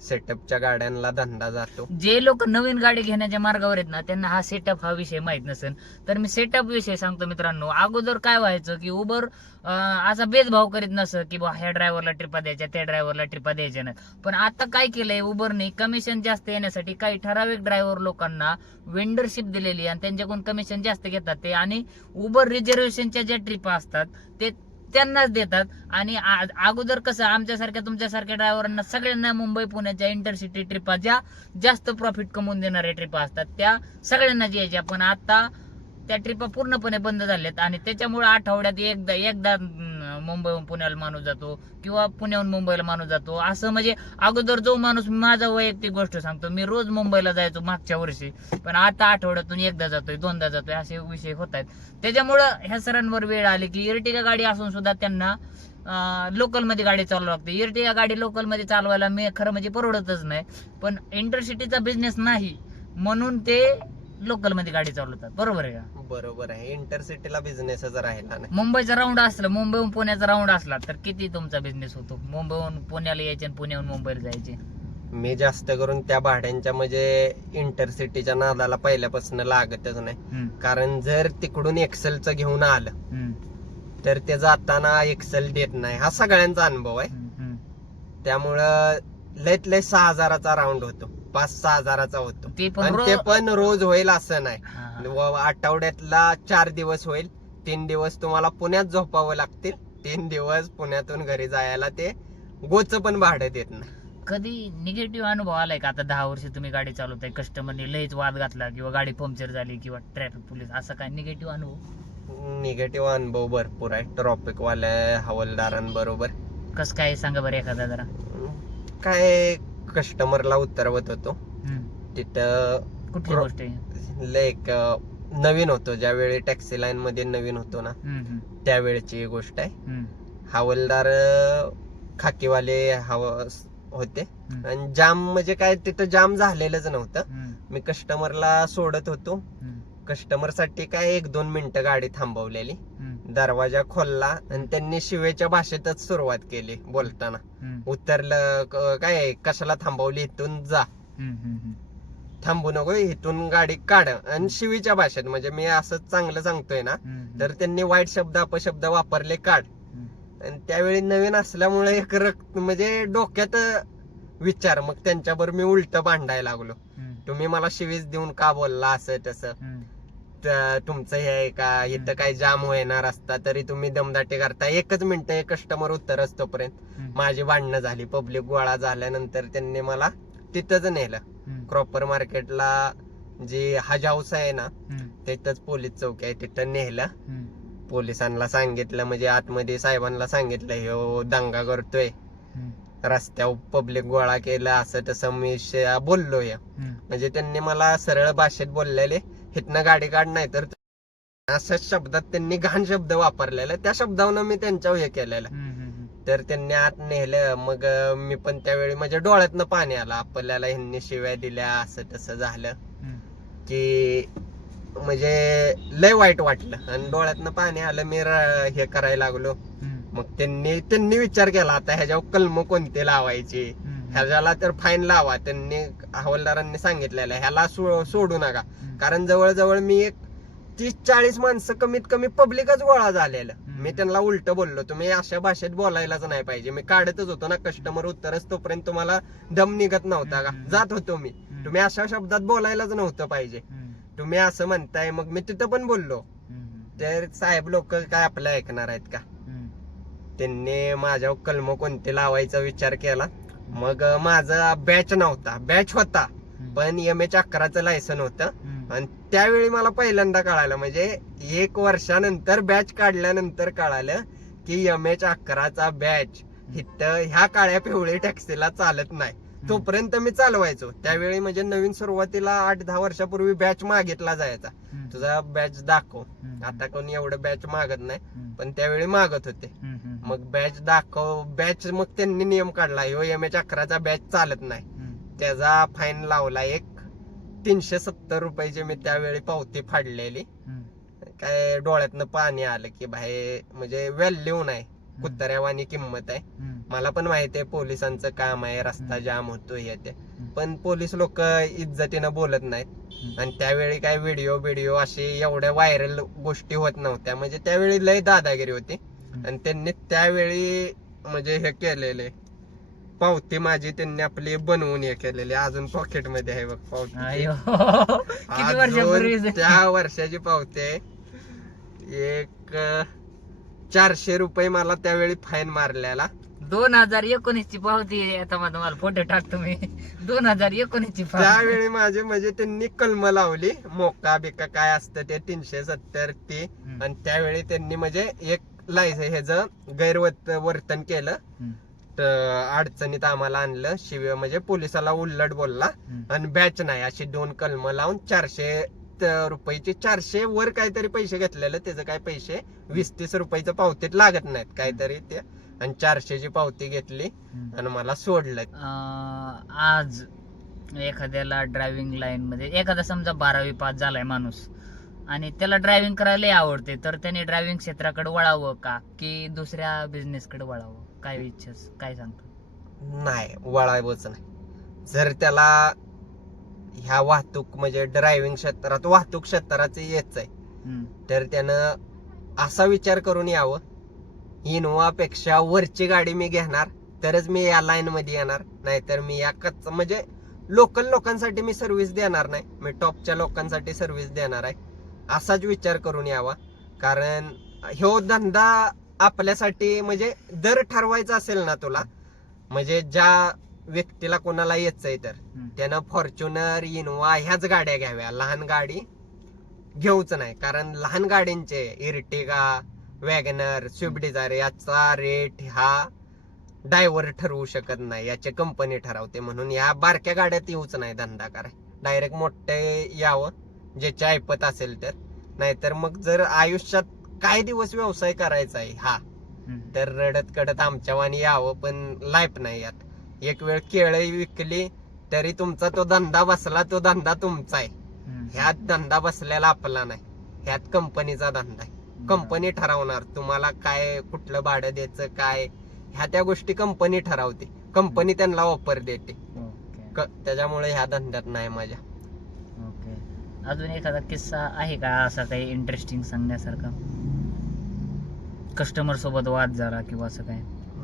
सेटअपच्या गाड्यांना धंदा जातो. जे लोक नवीन गाडी घेण्याच्या मार्गावर आहेत ना, त्यांना हा सेटअप हा विषय माहित नसेल. तर मी सेटअप विषय सांगतो मित्रांनो. अगोदर काय व्हायचं की उबर असा भेदभाव करीत नसं की बा ह्या ड्रायव्हरला ट्रिपा द्यायच्या, त्या ड्रायव्हरला ट्रिपा द्यायच्या नाही. पण आता काय केलंय उबरने, कमिशन जास्त येण्यासाठी काही ठराविक ड्रायव्हर लोकांना वेंडरशिप दिलेली आणि त्यांच्याकडून कमिशन जास्त घेतात ते, आणि उबर रिझर्वेशनच्या ज्या ट्रिपा असतात ते त्यांनाच देतात. आणि अगोदर कसं आमच्यासारख्या तुमच्यासारख्या ड्रायव्हरांना सगळ्यांना मुंबई पुण्याच्या इंटरसिटी ट्रिपा, ज्या जास्त प्रॉफिट कमवून देणाऱ्या ट्रिपा असतात, त्या सगळ्यांना यायच्या. पण आता त्या ट्रिपा पूर्णपणे बंद झाल्यात आणि त्याच्यामुळे आठवड्यात एकदा मुंबईहून पुण्याला माणूस जातो किंवा पुण्याहून मुंबईला माणूस जातो. असं म्हणजे अगोदर जो माणूस, माझा वैयक्तिक गोष्ट सांगतो, मी रोज मुंबईला जायचो मागच्या वर्षी, पण आता आठवड्यातून एकदा जातोय, दोनदा जातोय, असे विषय होत आहेत. त्याच्यामुळं ह्या सरांवर वेळ आली की इर्टिगा गाडी असून सुद्धा त्यांना लोकल मध्ये गाडी चालवावी लागते. इर्टिगा गाडी लोकल मध्ये चालवायला मी खरं म्हणजे परवडतच नाही, पण इंटरसिटीचा बिझनेस नाही म्हणून ते लोकल मध्ये गाडी चालवतात. बरोबर आहे का? बरोबर आहे. इंटरसिटीला बिझनेसच राहिला नाही. मुंबईचा राऊंड असला, मुंबईहून पुण्याचा राऊंड असला तर किती तुमचा बिझनेस होतो? मुंबईहून पुण्याला यायचे आणि पुण्याहून मुंबईला जायचे. मी जास्त करून त्या भाड्यांच्या म्हणजे इंटरसिटीच्या नादाला पहिल्यापासून लागतच नाही. कारण जर तिकडून एक्सेलचं घेऊन आलं तर ते जाताना एक्सेल देत नाही, हा सगळ्यांचा अनुभव आहे. त्यामुळं लयत लय 6,000चा राऊंड होतो, 5-6 हजाराचा होतो. ते आणि ते पण रोज होईल असं नाही. आठवड्यातला 4 दिवस होईल. 3 दिवस तुम्हाला पुण्यात झोपावं लागतील, 3 दिवस पुण्यातून घरी जायला ते गोच पण भाडं देत नाही. कधी निगेटिव्ह अनुभव आलाय का? आता 10 वर्ष तुम्ही गाडी चालवताय, कस्टमरने लयच वाद घातला किंवा गाडी पंक्चर झाली किंवा ट्रॅफिक पोलीस, असा काय निगेटिव्ह अनुभव? निगेटिव्ह अनुभव भरपूर आहे. ट्रॉफिक वाल्या हवालदारांबरोबर. कस काय सांगा बरं एखादा जरा. काय कस्टमरला उतरवत होतो तिथं, कुठली गोष्ट आहे? लाईक नवीन होतो, ज्यावेळी टॅक्सी लाईन मध्ये नवीन होतो ना, त्यावेळेची गोष्ट आहे. हवालदार खाकीवाले होते आणि जाम म्हणजे काय तिथं जाम झालेलंच नव्हतं. मी कस्टमरला सोडत होतो. कस्टमर साठी काय 1-2 मिनिटं गाडी थांबवलेली, दरवाजा खोलला आणि त्यांनी शिवेच्या भाषेतच सुरुवात केली बोलताना. उतरलं काय, कशाला थांबवली, इथून जा, थांबू नको, इथून गाडी काढ. आणि शिवीच्या भाषेत, म्हणजे मी असं चांगलं सांगतोय ना, तर त्यांनी वाईट शब्द अपशब्द वापरले, काढ. आणि त्यावेळी नवीन असल्यामुळे एक म्हणजे डोक्यात विचार, मग त्यांच्यावर मी उलट भांडायला लागलो. तुम्ही मला शिवीच देऊन का बोलला, असं तसं, तुमचं हे आहे का, इथं काय जाम होणार असता तरी तुम्ही दमदाटी करता, 1 मिनिट एक कस्टमर उत्तर असतोपर्यंत माझी भांडणं झाली. पब्लिक गोळा झाल्यानंतर त्यांनी मला तिथंच नेलं. क्रॉपर मार्केटला जी हज हाऊस आहे ना, तिथंच पोलीस चौकी आहे, तिथं नेलं. पोलिसांना सांगितलं, म्हणजे आतमध्ये साहेबांना सांगितलं, हे दंगा करतोय, रस्त्यावर पब्लिक गोळा केला, असं तसं मी बोललोय. म्हणजे त्यांनी मला सरळ भाषेत बोललेले, हिथनं गाडी काढ, नाही तर अशा शब्दात त्यांनी घाण शब्द वापरलेला. त्या शब्दावरून मी त्यांच्यावर हे केलेलं. तर त्यांनी आत नेलं. मग मी पण त्यावेळी माझ्या डोळ्यातनं पाणी आलं, आपल्याला ह्यांनी शिव्या दिल्या, असं तसं झालं की म्हणजे लय वाईट वाटलं आणि डोळ्यातनं पाणी आलं. मी हे करायला लागलो. मग त्यांनी विचार केला, आता ह्याच्यावर कलम कोणते लावायचे, ह्याच्याला तर फाईन लावा. त्यांनी हवालदारांनी सांगितलेलं ह्याला सोडू नका, कारण जवळजवळ मी 30-40 माणसं कमीत कमी पब्लिकच गोळा झालेलं. मी त्यांना उलट बोललो, तुम्ही अशा भाषेत बोलायलाच नाही पाहिजे. मी काढतच होतो ना, कस्टमर उत्तरच तोपर्यंत तुम्हाला दम निघत नव्हता का, जात होतो मी. तुम्ही अशा शब्दात बोलायलाच नव्हतं पाहिजे, तुम्ही असं म्हणताय. मग मी तिथं पण बोललो. तर साहेब लोक काय आपलं ऐकणार आहेत का? त्यांनी माझ्यावर कलम कोणते लावायचा विचार केला. मग माझा बॅच नव्हता, बॅच होता पण MH11चं लायसन होतं. आणि त्यावेळी मला पहिल्यांदा कळालं, म्हणजे 1 वर्षानंतर बॅच काढल्यानंतर कळालं की MH11चा बॅच इथं ह्या काळ्या पिवळी टॅक्सीला चालत नाही. तोपर्यंत मी चालवायचो. त्यावेळी म्हणजे नवीन सुरुवातीला 8-10 वर्षापूर्वी बॅच मागितला जायचा, तुझा बॅच दाखव. आता कोणी एवढं बॅच मागत नाही, पण त्यावेळी मागत होते. मग बॅच दाखव, बॅच. मग त्यांनी नियम काढला, ह्यो MH11चा बॅच चालत नाही. त्याचा फाईन लावला 370 रुपयाची. मी त्यावेळी पावती फाडलेली. काय डोळ्यातनं पाणी आलं की भाई, म्हणजे व्हॅल्यू नाही, कुत्र्यावानी किंमत आहे. मला पण माहिती आहे पोलिसांचं काम आहे, रस्ता जाम होतो हे ते, पण पोलीस लोक इज्जतीनं बोलत नाहीत. आणि त्यावेळी काय व्हिडिओ असे एवढ्या व्हायरल गोष्टी होत नव्हत्या, म्हणजे त्यावेळी लय दादागिरी होती. आणि त्यांनी त्यावेळी म्हणजे हे केलेले पावती माझी त्यांनी आपली बनवून हे केलेली, अजून पॉकेट मध्ये आहे बघ पावती. अय्यो. किती वर्षापूर्वी अजून त्या वर्षाची पावती आहे. एक 400 रुपये मला त्यावेळी फाईन मारलेला. 2019 ची पावती आहे. आता मग तुम्हाला फोटो टाकतो मी. 2019 ची पावती. त्यावेळी माझे म्हणजे त्यांनी कलम लावली, मोका बिका काय असतं ते 370 ते. आणि त्यावेळी त्यांनी म्हणजे एक ह्याचं गैरवर्तन केलं, अडचणीत आम्हाला आणलं, शिव म्हणजे पोलिसाला उल्लट बोलला आणि बॅच नाही अशी 2 कलम लावून 400 रुपयाचे 400 वर काहीतरी पैसे घेतलेले. त्याचं काय पैसे 20-30 रुपयाचं पावतीत लागत नाहीत काहीतरी ते, आणि 400 ची पावती घेतली आणि मला सोडलं. आज एखाद्याला ड्रायव्हिंग लाईन मध्ये, एखादा समजा 12वी पास झालाय माणूस आणि त्याला ड्रायव्हिंग करायला आवडते, तर त्याने ड्रायव्हिंग क्षेत्राकडे वळावं का की दुसऱ्या बिझनेस कडे वळावं? काय इच्छा, काय सांगतो? नाही, वळावंच नाही. जर त्याला ह्या वाहतूक म्हणजे ड्रायव्हिंग क्षेत्रात, वाहतूक क्षेत्राचं यायचं आहे, तर त्यानं असा विचार करून यावं, इनोवा पेक्षा वरची गाडी मी घेणार तरच मी या लाईन मध्ये येणार, नाहीतर मी या म्हणजे लोकल लोकांसाठी मी सर्व्हिस देणार नाही, मी टॉपच्या लोकांसाठी सर्व्हिस देणार आहे, असाच विचार करून यावा. कारण ह्यो धंदा आपल्यासाठी म्हणजे दर ठरवायचा असेल ना तुला, म्हणजे ज्या व्यक्तीला कोणाला यायचंय तर त्यानं फॉर्च्युनर, इनोवा ह्याच गाड्या घ्याव्या, लहान गाडी घेऊच नाही. कारण लहान गाड्यांचे इर्टिगा, वॅगनर, स्विफ्ट डिझायर याचा रेट हा ड्रायव्हर ठरवू शकत नाही, याची कंपनी ठरवते. म्हणून या बारक्या गाड्यात येऊच नाही धंदा कराय, डायरेक्ट मोठे यावं ज्याच्या ऐपत असेल तर. नाहीतर मग जर आयुष्यात काय दिवस व्यवसाय करायचा आहे हा, तर रडत कडत आमच्या वाणी यावं, पण लाईफ नाही यात. एक वेळ केळी विकली तरी तुमचा तो धंदा बसला, तो धंदा तुमचा आहे. ह्यात धंदा बसलेला आपला नाही, ह्यात कंपनीचा धंदा आहे. कंपनी ठरवणार तुम्हाला काय, कुठलं भाडं द्यायचं काय, ह्या त्या गोष्टी कंपनी ठरवते, कंपनी त्यांना ऑफर देते. त्याच्यामुळे ह्या धंद्यात नाही मजा. ओके, अजून एखादा किस्सा आहे का असा काही इंटरेस्टिंग सांगण्यासारखा? कस्टमर सोबत वाद झाला किंवा असं काय?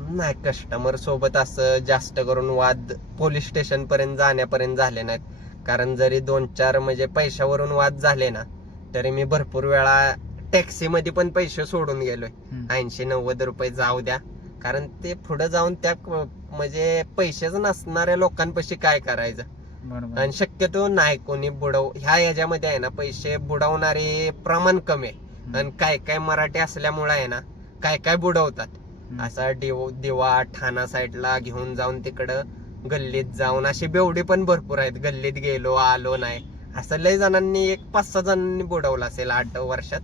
नाही, कस्टमर सोबत असं जास्त करून वाद पोलीस स्टेशन पर्यंत जाण्यापर्यंत झाले नाहीत. कारण जरी 2-4 म्हणजे पैशावरून वाद झाले ना, तरी मी भरपूर वेळा टॅक्सी मध्ये पण पैसे सोडून गेलोय. 80-90 रुपये जाऊ द्या, कारण ते पुढे जाऊन त्या म्हणजे पैसेच नसणाऱ्या लोकांपाशी काय करायचं. आणि शक्यतो नाही कोणी ह्या याच्यामध्ये आहे ना, पैसे बुडवणारे प्रमाण कमी आहे. आणि काय काय मराठी असल्यामुळे आहे ना, काय काय बुडवतात. असा दिवा ठाणा साईडला घेऊन जाऊन तिकडं गल्लीत जाऊन अशी बेवडी पण भरपूर आहेत. गल्लीत गेलो आलो नाही असं लय जणांनी, 5-6 जणांनी बुडवलं असेल 8 वर्षात.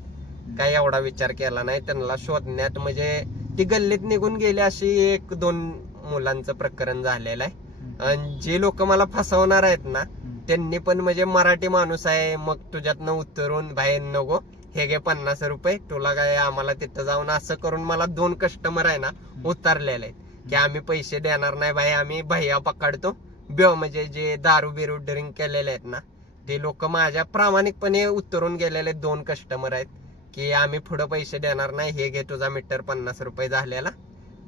काय एवढा विचार केला नाही त्यांना शोधण्यात, म्हणजे ती गल्लीत निघून गेली अशी 1-2 मुलांचं प्रकरण झालेलं आहे. आणि जे लोक मला फसवणार आहेत ना, त्यांनी पण म्हणजे मराठी माणूस आहे, मग तुझ्यातनं उतरून बाहेर नको, हे घे 50 रुपये, तुला काय आम्हाला तिथं जाऊन, असं करून मला 2 कस्टमर आहे ना उतरलेले आहेत की आम्ही पैसे देणार नाही भाई, आम्ही भैया पकडतो. म्हणजे जे दारू बिरू ड्रिंक केलेले आहेत ना, ते लोक माझ्या प्रामाणिकपणे उतरून गेलेले 2 कस्टमर आहेत की आम्ही पुढे पैसे देणार नाही, हे घे तुझा मीटर 50 रुपये झालेला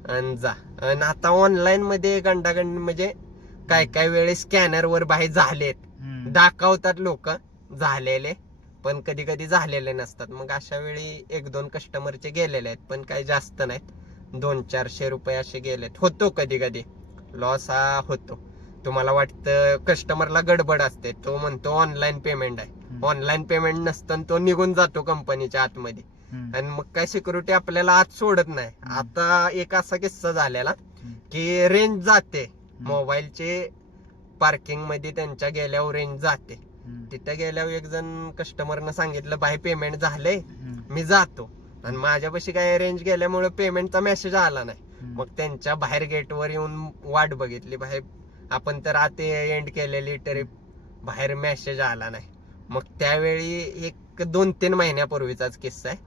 आणि जा. आणि आता ऑनलाईन मध्ये गंडागंड म्हणजे काय काय वेळेस स्कॅनर वर बाहेर झालेत, दाखवतात लोक झालेले, पण कधी कधी झालेले नसतात. मग अशा वेळी 1-2 कस्टमरचे गेलेले आहेत, पण काही जास्त नाहीत, 200-400 रुपये असे गेलेत. होतो कधी कधी लॉस हा होतो. तुम्हाला वाटतं कस्टमरला गडबड असते, तो म्हणतो ऑनलाईन पेमेंट आहे, ऑनलाईन पेमेंट नसतं तो निघून जातो कंपनीच्या आतमध्ये, आणि मग काय सिक्युरिटी आपल्याला आत सोडत नाही. आता एक असा किस्सा झालेला की रेंज जाते मोबाईलचे, पार्किंग मध्ये त्यांच्या गेल्यावर रेंज जाते. तिथे गेल्यावर एक जण कस्टमरनं सांगितलं भाई पेमेंट झालंय मी जातो, आणि माझ्यापाशी काय रेंज गेल्यामुळे पेमेंटचा मेसेज आला नाही. मग त्यांच्या बाहेर गेटवर येऊन वाट बघितली, बाहेर आपण तर आत एंड केलेली ट्रिप, बाहेर मेसेज आला नाही. मग त्यावेळी एक 2-3 महिन्यापूर्वीचाच किस्सा आहे.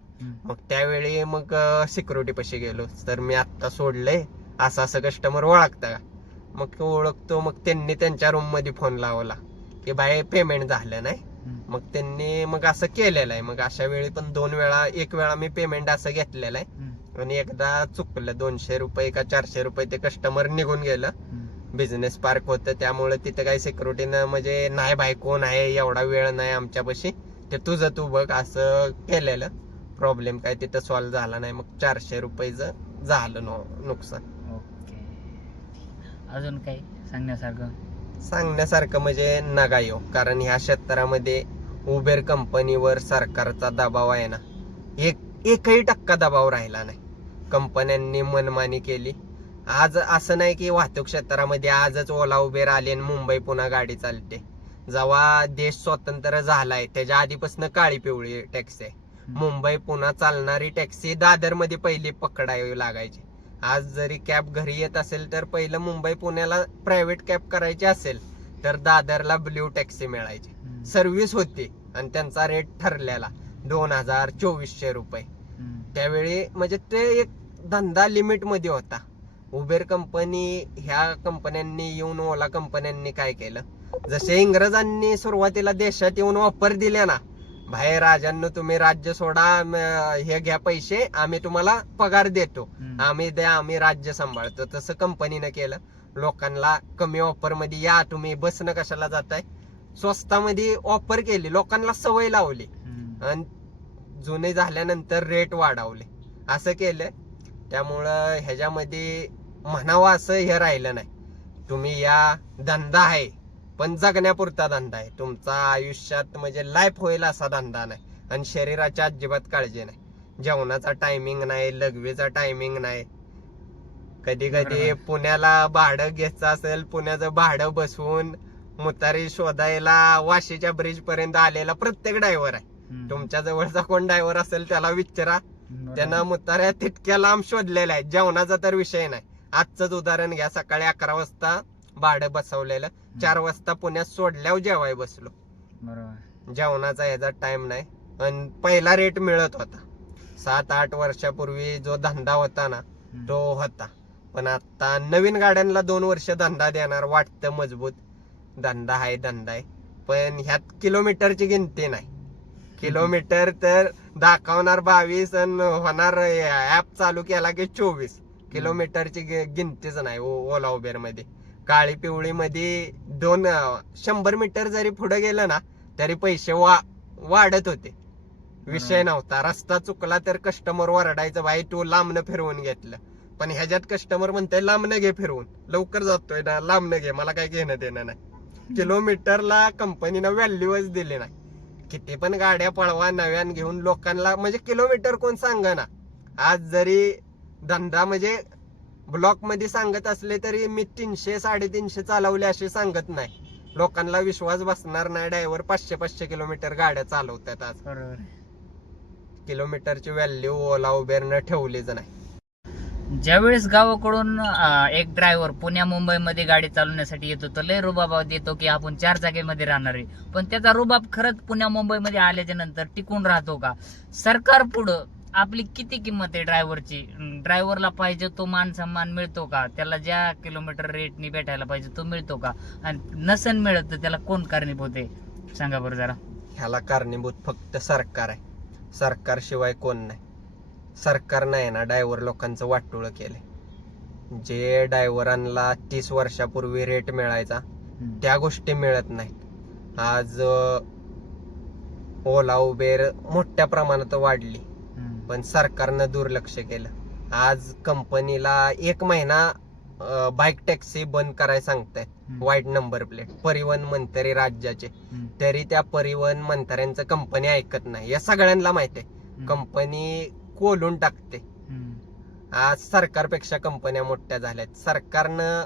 मग त्यावेळी मग सिक्युरिटी पाशी गेलो, तर मी आत्ता सोडलंय असं असं कस्टमर ओळखता का? मग तो ओळखतो. मग त्यांनी त्यांच्या रूम मध्ये फोन लावला की बाई पेमेंट झालं नाही. मग त्यांनी मग असं केलेलं आहे. मग अशा वेळी पण 2 वेळा, 1 वेळा मी पेमेंट असं घेतलेलं आहे आणि एकदा चुकलं. 200 रुपये का 400 रुपये ते कस्टमर निघून गेलं. बिझनेस पार्क होतं त्यामुळे तिथं काही सिक्युरिटीनं म्हणजे नाही बाई कोण आहे, एवढा वेळ नाही आमच्यापाशी, ते तुझं तू बघ असं केलेलं. प्रॉब्लेम काय तिथं सॉल्व्ह झाला नाही. मग 400 रुपयेचं झालं नुकसान. ओके. अजून काही सांगण्यासारखं म्हणजे नका येऊ, कारण ह्या क्षेत्रामध्ये उबेर कंपनीवर सरकारचा दबाव आहे ना, एकही टक्का दबाव राहिला नाही. कंपन्यांनी मनमानी केली. आज असं नाही की वाहतूक क्षेत्रामध्ये आजच ओला उबेर आले आणि मुंबई पुन्हा गाडी चालते. जेव्हा देश स्वतंत्र झालाय त्याच्या आधीपासून काळी पिवळी टॅक्सी आहे. मुंबई पुन्हा चालणारी टॅक्सी दादर मध्ये पहिली पकडावी लागायची. आज जरी कॅब घरी येत असेल तर पहिलं मुंबई पुण्याला प्रायव्हेट कॅब करायची असेल तर दादरला ब्ल्यू टॅक्सी मिळायची. सर्व्हिस होती आणि त्यांचा रेट ठरलेला 2000-2400 रुपये. त्यावेळी म्हणजे ते एक धंदा लिमिट मध्ये होता. उबेर कंपनी ह्या कंपन्यांनी येऊन ओला कंपन्यांनी काय केलं, जसे इंग्रजांनी सुरुवातीला देशात येऊन ऑफर दिल्या ना, बाहेर राजांनो तुम्ही राज्य सोडा, हे घ्या पैसे, आम्ही तुम्हाला पगार देतो, आम्ही राज्य सांभाळतो, तसं कंपनीनं केलं. लोकांना कमी ऑफर मध्ये या, तुम्ही बसनं कशाला जाताय, स्वस्तामध्ये ऑफर केली, लोकांना सवय लावली आणि जुने झाल्यानंतर रेट वाढवले, असं केलं. त्यामुळं ह्याच्यामध्ये म्हणावं असं हे राहिलं नाही. तुम्ही या, धंदा आहे पण जगण्यापुरता धंदा आहे. तुमचा आयुष्यात म्हणजे लाईफ होईल असा धंदा नाही. आणि शरीराची अजिबात काळजी नाही. जेवणाचा टायमिंग नाही, लघवीचा टायमिंग नाही. कधी कधी पुण्याला भाडं घ्यायचं असेल, पुण्याचं भाडं बसवून मुतारी शोधायला वाशीच्या ब्रिज पर्यंत आलेला प्रत्येक ड्रायव्हर आहे. तुमच्या जवळचा कोण ड्रायव्हर असेल त्याला विचारा, त्यांना मुताऱ्या तितक्या लांब शोधलेल्या आहेत. जेवणाचा तर विषय नाही. आजच उदाहरण घ्या, सकाळी 11 वाजता भाडं बसवलेलं, 4 वाजता पुण्यात सोडल्यावर जेवाय बसलो. जेवणाचा याचा टाइम नाही. आणि पहिला रेट मिळत होता. 7-8 वर्षापूर्वी जो धंदा होता ना तो होता. पण आता नवीन गाड्यांना 2 वर्ष धंदा देणार वाटतं, मजबूत धंदा आहे. पण ह्यात किलोमीटरची गिनती नाही. किलोमीटर तर दाखवणार 22 आणि होणार ऍप चालू केला की 24. किलोमीटरची गिनतीच नाही ओला उबेर मध्ये. काळी पिवळी मध्ये 100 मीटर जरी पुढे गेलं ना तरी पैसे वाढत होते. विषय नव्हता. रस्ता चुकला तर कस्टमर वरडायचं, भाई तू लांबनं फिरवून घेतलं. पण ह्याच्यात कस्टमर म्हणतोय लांबनं घे फिरवून, लवकर जातोय ना, लांबनं घे, मला काय घेणं देणं नाही. किलोमीटरला कंपनीनं व्हॅल्यूच दिली नाही. किती पण गाड्या पळवा नव्यान घेऊन लोकांना, म्हणजे किलोमीटर कोण सांगा ना. आज जरी धंदा म्हणजे ब्लॉक मध्ये सांगत असले तरी मी 300-350 चालवले असे सांगत नाही. लोकांना विश्वास बसणार नाही. ड्रायव्हर 500-500 किलोमीटर गाड्या चालवतात आज. किलोमीटरची व्हॅल्यू ओला उबेरनं ठेवलीच नाही. ज्यावेळेस गावाकडून एक ड्रायव्हर पुण्या मुंबईमध्ये गाडी चालवण्यासाठी येतो तर लय रुबाब देतो की आपण 4 चाकीमध्ये राहणार आहे. पण त्याचा रुबाब खरंच पुण्या मुंबईमध्ये आल्याच्या नंतर टिकून राहतो का? सरकार पुढं आपली किती किंमत आहे ड्रायव्हरची? ड्रायव्हरला पाहिजे तो मान सन्मान मिळतो का? त्याला ज्या किलोमीटर रेटनी भेटायला पाहिजे तो मिळतो का? आणि नसन मिळत तर त्याला कोण कारणीभूत आहे सांगा बरं जरा. ह्याला कारणीभूत फक्त सरकार आहे. सरकारशिवाय कोण नाही. सरकारनं आहे ना ड्रायव्हर लोकांचं वाटोळं केलंय. जे ड्रायव्हरांना 30 वर्षापूर्वी रेट मिळायचा त्या गोष्टी मिळत नाहीत. आज ओला उबेर मोठ्या प्रमाणात वाढली पण सरकारनं दुर्लक्ष केलं. आज कंपनीला 1 महिना बाईक टॅक्सी बंद करायला सांगतायत. वाईट नंबर प्लेट परिवहन मंत्री राज्याचे, तरी त्या परिवहन मंत्र्यांचं कंपनी ऐकत नाही. या सगळ्यांना माहिती आहे. कंपनी कोलून टाकते. आज सरकारपेक्षा कंपन्या मोठ्या झाल्यात. सरकारनं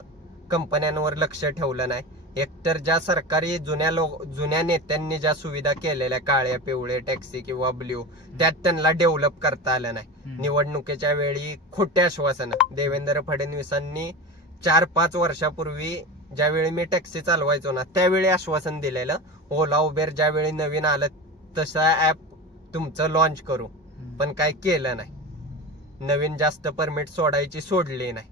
कंपन्यांवर लक्ष ठेवलं नाही. एकतर ज्या सरकारी जुन्या नेत्यांनी ज्या सुविधा केलेल्या काळ्या पिवळे टॅक्सी किंवा ब्ल्यू, त्यात त्यांना डेव्हलप करता आलं नाही. निवडणुकीच्या वेळी खोटे आश्वासन देवेंद्र फडणवीसांनी 4-5 वर्षापूर्वी ज्यावेळी मी टॅक्सी चालवायचो ना त्यावेळी आश्वासन दिलेलं, ओला उबेर ज्यावेळी नवीन आलं तसं ऍप तुमचं लॉन्च करू, पण काय केलं नाही. नवीन जास्त परमिट सोडायची सोडली नाही.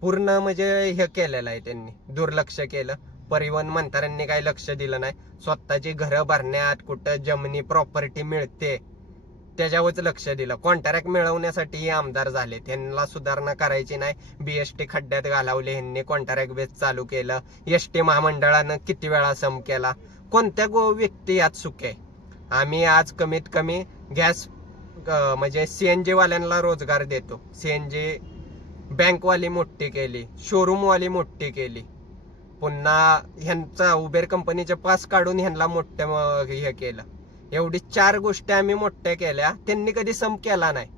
पूर्ण म्हणजे हे केलेलं आहे, त्यांनी दुर्लक्ष केलं. परिवहन मंत्र्यांनी काही लक्ष दिलं नाही. स्वतःची घरं भरण्यात, कुठं जमिनी प्रॉपर्टी मिळते त्याच्यावरच लक्ष दिलं. कॉन्ट्रॅक्ट मिळवण्यासाठी आमदार झाले, त्यांना सुधारणा करायची नाही. बीएसटी खड्ड्यात घालवले ह्यांनी, कॉन्ट्रॅक्ट बेस चालू केलं. एसटी महामंडळानं किती वेळा सम केला. कोणत्या व्यक्ती यात चूक आहे? आम्ही आज कमीत कमी गॅस म्हणजे सीएनजी वाल्यांना रोजगार देतो. सीएनजी बँकवाली मोठी केली, शोरूमवाली मोठी केली. पुन्हा ह्यांचा उबेर कंपनीचे पास काढून ह्यांना मोठं हे केलं. एवढी 4 गोष्टी आम्ही मोठ्या केल्या. त्यांनी कधी सम केला नाही,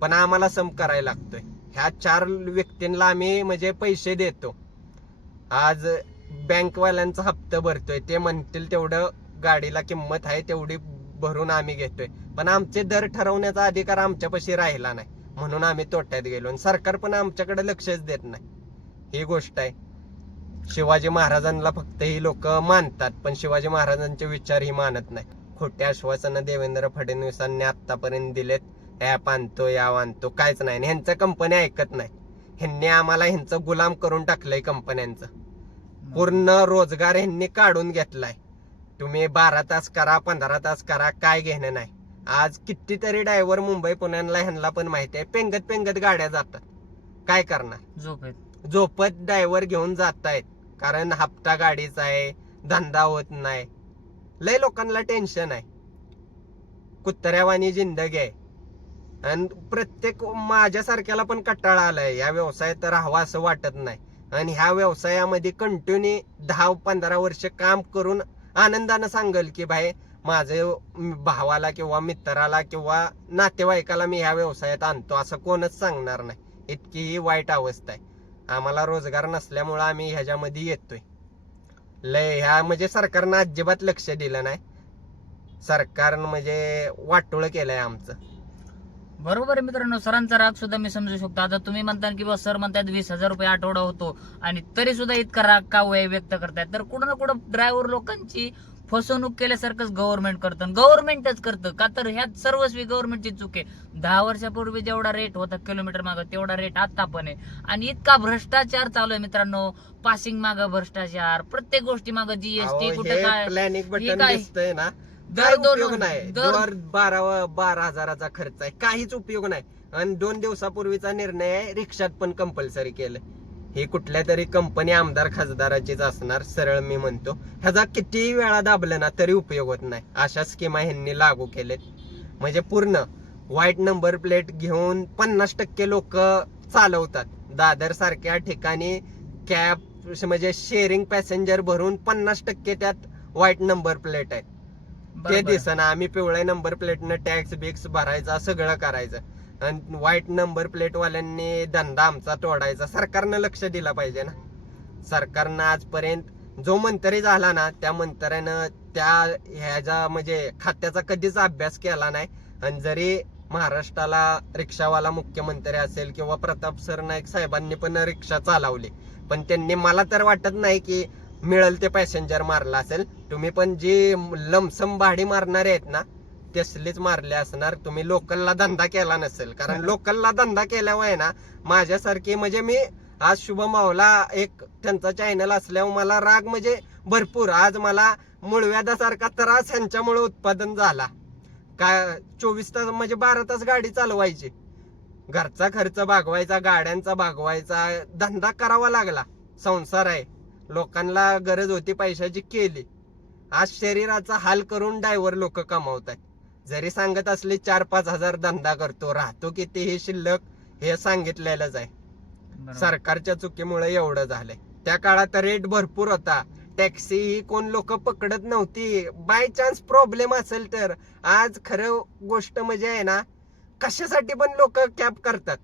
पण आम्हाला सम करायला लागतोय. ह्या 4 व्यक्तींना आम्ही म्हणजे पैसे देतो. आज बँकवाल्यांचा हप्ता भरतोय, ते म्हणतील तेवढं गाडीला किंमत आहे तेवढी भरून आम्ही घेतोय, पण आमचे दर ठरवण्याचा अधिकार आमच्यापाशी राहिला नाही, म्हणून आम्ही तोट्यात गेलो. आणि सरकार पण आमच्याकडे लक्षच देत नाही. ही गोष्ट आहे. शिवाजी महाराजांना फक्त ही लोक मानतात, पण शिवाजी महाराजांचे विचार ही मानत नाही. खोटे आश्वासनं देवेंद्र फडणवीसांनी आतापर्यंत दिलेत. ऍप आणतो, याव आणतो, काहीच नाही. ह्यांच्या कंपन्या ऐकत नाही. ह्यांनी आम्हाला ह्यांचं गुलाम करून टाकलंय. कंपन्यांचं पूर्ण रोजगार ह्यांनी काढून घेतलाय. तुम्ही 12 तास करा, 15 तास करा, काय घेणं नाही. आज कितीतरी ड्रायव्हर मुंबई पुण्याला ह्यांना पण माहिती आहे, पेंगत पेंगत गाड्या जातात. काय करणार? झोपत ड्रायव्हर घेऊन जातायत, कारण हप्ता गाडीचा आहे, धंदा होत नाही. लय लोकांना टेन्शन आहे. कुत्र्यावानी जिंदगी आहे. आणि प्रत्येक माझ्यासारख्याला पण कंटाळा आलाय. या व्यवसायात राहावं असं वाटत नाही. आणि ह्या व्यवसायामध्ये कंटिन्यू 10-15 वर्ष काम करून आनंदानं सांगल की भाई माझे भावाला किंवा मित्राला किंवा नातेवाईकाला मी ह्या व्यवसायात आणतो, असं कोणच सांगणार नाही. इतकी ही वाईट अवस्था आहे. आम्हाला रोजगार नसल्यामुळे आम्ही ह्याच्यामध्ये येतोय. लय ह्या म्हणजे सरकारनं अजिबात लक्ष दिलं नाही. सरकारनं म्हणजे वाटोळ केलंय आमचं. बरोबर आहे मित्रांनो, सरांचा राग सुद्धा मी समजू शकतो. आता तुम्ही म्हणता की सर म्हणतात 20,000 रुपये आठवडा होतो, आणि तरी सुद्धा इतका राग का व्यक्त करतायत? तर कुठं ना कुठं ड्रायव्हर लोकांची फसवणूक केल्यासारखंच गव्हर्नमेंट करतं. गव्हर्नमेंटच करतं का? तर ह्यात सर्वस्वी गव्हर्नमेंटची चूक आहे. 10 वर्षापूर्वी जेवढा रेट होता किलोमीटर मागं, तेवढा रेट आता पण आहे. आणि इतका भ्रष्टाचार चालू आहे मित्रांनो. पासिंग मागं भ्रष्टाचार, प्रत्येक गोष्टी मागं जीएसटी, कुठे काय प्लॅनिंग बटन दिसतंय ना, दर काय दोन- उपयोग नाही. दर- दर 12,000चा खर्च आहे, काहीच उपयोग नाही. आणि 2 दिवसापूर्वीचा निर्णय आहे, रिक्षात पण कंपल्सरी केलं. हे कुठल्या तरी कंपनी आमदार खासदाराचीच असणार, सरळ मी म्हणतो. ह्याचा किती वेळा दाबलं ना तरी उपयोग होत नाही. अशा स्कीमा ह्यांनी लागू केलेत. म्हणजे पूर्ण व्हाईट नंबर प्लेट घेऊन 50% लोक चालवतात. दादर सारख्या ठिकाणी कॅब म्हणजे शेअरिंग पॅसेंजर भरून 50% त्यात व्हाईट नंबर प्लेट आहे. ते दिसना. आम्ही पिवळ्या नंबर प्लेटनं टॅक्स बिक्स भरायचा, सगळं करायचं. आणि व्हाईट नंबर प्लेट वाल्यांनी धंदा आमचा तोडायचा. सरकारनं लक्ष दिलं पाहिजे ना. सरकारनं आजपर्यंत जो मंत्री झाला ना, त्या मंत्र्यानं त्या ह्याचा म्हणजे खात्याचा कधीच अभ्यास केला नाही. आणि जरी महाराष्ट्राला रिक्षावाला मुख्यमंत्री असेल किंवा प्रताप सरनाईक साहेबांनी पण रिक्षा चालवली, पण त्यांनी मला तर वाटत नाही की मिळेल ते पॅसेंजर मारला असेल. तुम्ही पण जी लमसम भाडी मारणारे आहेत ना, तसलीच मारले असणार. तुम्ही लोकलला धंदा केला नसेल, कारण लोकलला धंदा केल्यावर ना माझ्यासारखी म्हणजे मी आज शुभम मावला एक त्यांचा चॅनल असल्यावर मला राग म्हणजे भरपूर. आज मला मुळव्याधासारखा त्रास ह्यांच्यामुळे उत्पादन झाला. काय 24 तास म्हणजे 12 तास गाडी चालवायची, घरचा खर्च भागवायचा, गाड्यांचा भागवायचा, धंदा करावा लागला. संसार आहे, लोकांना गरज होती पैशाची, केली. आज शरीराचा हाल करून ड्रायव्हर लोक कमावतात. जरी सांगत असले 4-5 हजार धंदा करतो, राहतो किती हे शिल्लक, हे सांगितलेलंच आहे. सरकारच्या चुकीमुळे एवढं झालंय. त्या काळात रेट भरपूर होता, टॅक्सी ही कोण लोक पकडत नव्हती. बाय चान्स प्रॉब्लेम असेल तर. आज खरं गोष्ट म्हणजे आहे ना, कशासाठी पण लोक कॅब करतात,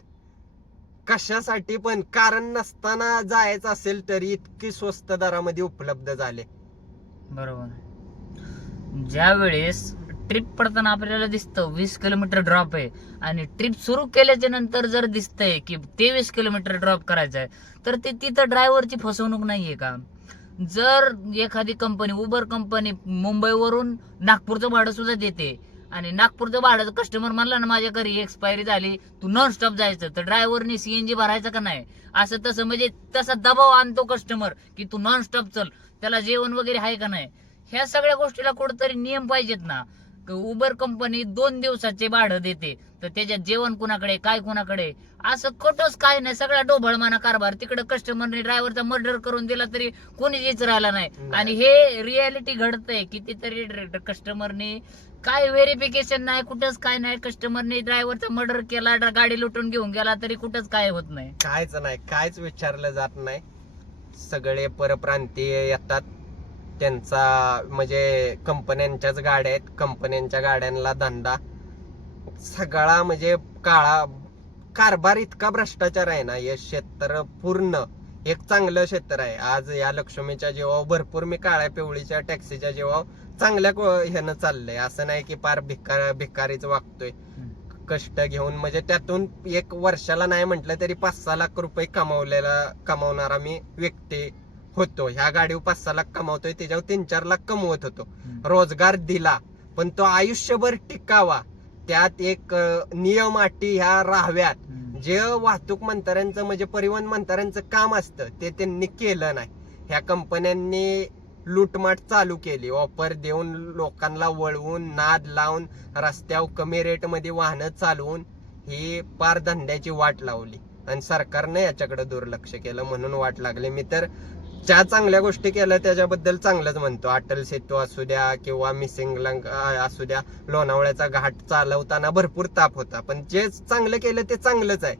कशासाठी पण. कारण नसताना जायचं असेल तरी इतकी स्वस्त दरामध्ये उपलब्ध झाले. बरोबर. ज्या वेळेस ट्रिप पडताना आपल्याला दिसतं 20 किलोमीटर ड्रॉप आहे, आणि ट्रिप सुरू केल्याच्या नंतर जर दिसतंय की 23 किलोमीटर ड्रॉप करायचा आहे, तर ते तिथं ड्रायव्हरची फसवणूक नाहीये का? जर एखादी कंपनी, उबर कंपनी मुंबईवरून नागपूरचं भाडं सुद्धा देते, आणि नागपूरचं भाडं कस्टमर म्हणला ना माझ्या घरी एक्सपायरी झाली, तू नॉनस्टॉप जायचं, तर ड्रायव्हरनी सीएनजी भरायचं का नाही, असं तसं म्हणजे तसा दबाव आणतो कस्टमर की तू नॉनस्टॉप चल, त्याला जेवण वगैरे आहे का नाही. ह्या सगळ्या गोष्टीला कुठेतरी नियम पाहिजेत ना. उबर कंपनी 2 दिवसाचे भाडं देते, तर त्याच्यात जेवण कुणाकडे काय कुणाकडे, असं खोटंच काय नाही, सगळा डोभळमाना कारभार. तिकडे कस्टमरने ड्रायव्हरचा मर्डर करून दिला तरी कोणीच राहिला नाही. आणि हे रियालिटी घडतंय. कितीतरी कस्टमरने काय व्हेरिफिकेशन नाही, कुठंच काय नाही, कस्टमरने ड्रायव्हरचा मर्डर केला, गाडी लुटून घेऊन गेला तरी कुठंच काय होत नाही. कायच नाही, कायच विचारलं जात नाही. सगळे परप्रांतीय येतात, त्यांचा म्हणजे कंपन्यांच्याच गाड्या आहेत, कंपन्यांच्या गाड्यांना धंदा सगळा म्हणजे काळा कारभार, इतका भ्रष्टाचार आहे ना. हे क्षेत्र पूर्ण एक चांगलं क्षेत्र आहे. आज या लक्ष्मीच्या जीवावर भरपूर मी काळ्या पिवळीच्या टॅक्सीच्या जीवावर चांगल्या ह्यानं चाललंय. असं नाही की पार भिकारीच वागतोय. कष्ट घेऊन म्हणजे त्यातून एक वर्षाला नाही म्हटलं तरी 5-6 लाख रुपये कमावणारा मी व्यक्ती होतो. ह्या गाडीवर 5-6 लाख कमावतोय, त्याच्यावर 3-4 लाख कमवत होतो. रोजगार दिला, पण तो आयुष्यभर टिकावा त्यात एक नियम अटी ह्या राहाव्यात. जे वाहतूक मंत्र्यांचं म्हणजे परिवहन मंत्र्यांचं काम असतं ते त्यांनी केलं नाही. ह्या कंपन्यांनी लूटमाट चालू केली, ऑफर देऊन लोकांना वळवून नाद लावून रस्त्यावर कमी रेट मध्ये वाहनं चालवून ही पार धंद्याची वाट लावली. आणि सरकारने याच्याकडे दुर्लक्ष केलं म्हणून वाट लागली. मी तर ज्या चांगल्या गोष्टी केल्या त्याच्याबद्दल चांगलंच म्हणतो. अटल सेतू असू द्या किंवा मिसिंग लंक असू द्या, लोणावळ्याचा घाट चालवताना भरपूर ताप होता, पण जे चांगलं केलं ते चांगलंच आहे.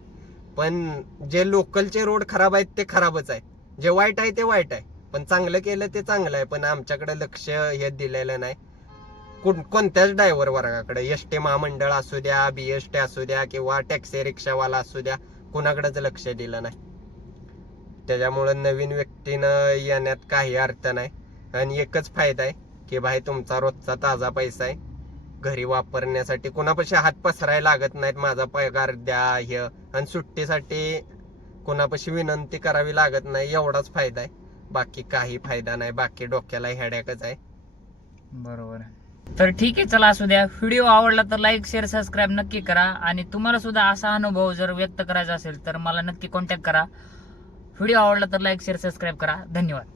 पण जे लोकलचे रोड खराब आहेत ते खराबच आहे, जे वाईट आहे ते वाईट आहे. पण चांगलं केलं ते चांगलं आहे. पण आमच्याकडे लक्ष हे दिलेलं नाही कोणत्याच ड्रायव्हर वर्गाकडे. एसटी महामंडळ असू द्या, बीएसटी असू द्या किंवा टॅक्सी रिक्षावाला असू द्या, कुणाकडेच लक्ष दिलं नाही. त्याच्यामुळे नवीन व्यक्तीनं येण्यात काही अर्थ नाही. आणि एकच फायदा आहे की भाई तुमचा रोजचा ताजा पैसा आहे, घरी वापरण्यासाठी कुणापाशी हात पसरायला लागत नाहीत. माझा पगार द्या हे, आणि सुट्टीसाठी कुणापाशी विनंती करावी लागत नाही. एवढाच फायदा आहे, बाकी काही फायदा नाही. बाकी डोक्याला हेड्याकच आहे. बरोबर. तर ठीक आहे, चला असू द्या. व्हिडिओ आवडला तर लाईक शेअर सबस्क्राईब नक्की करा. आणि तुम्हाला सुद्धा असा अनुभव जर व्यक्त करायचा असेल तर मला नक्की कॉन्टॅक्ट करा. व्हिडिओ आवडला तर लाईक शेअर सबस्क्राईब करा. धन्यवाद.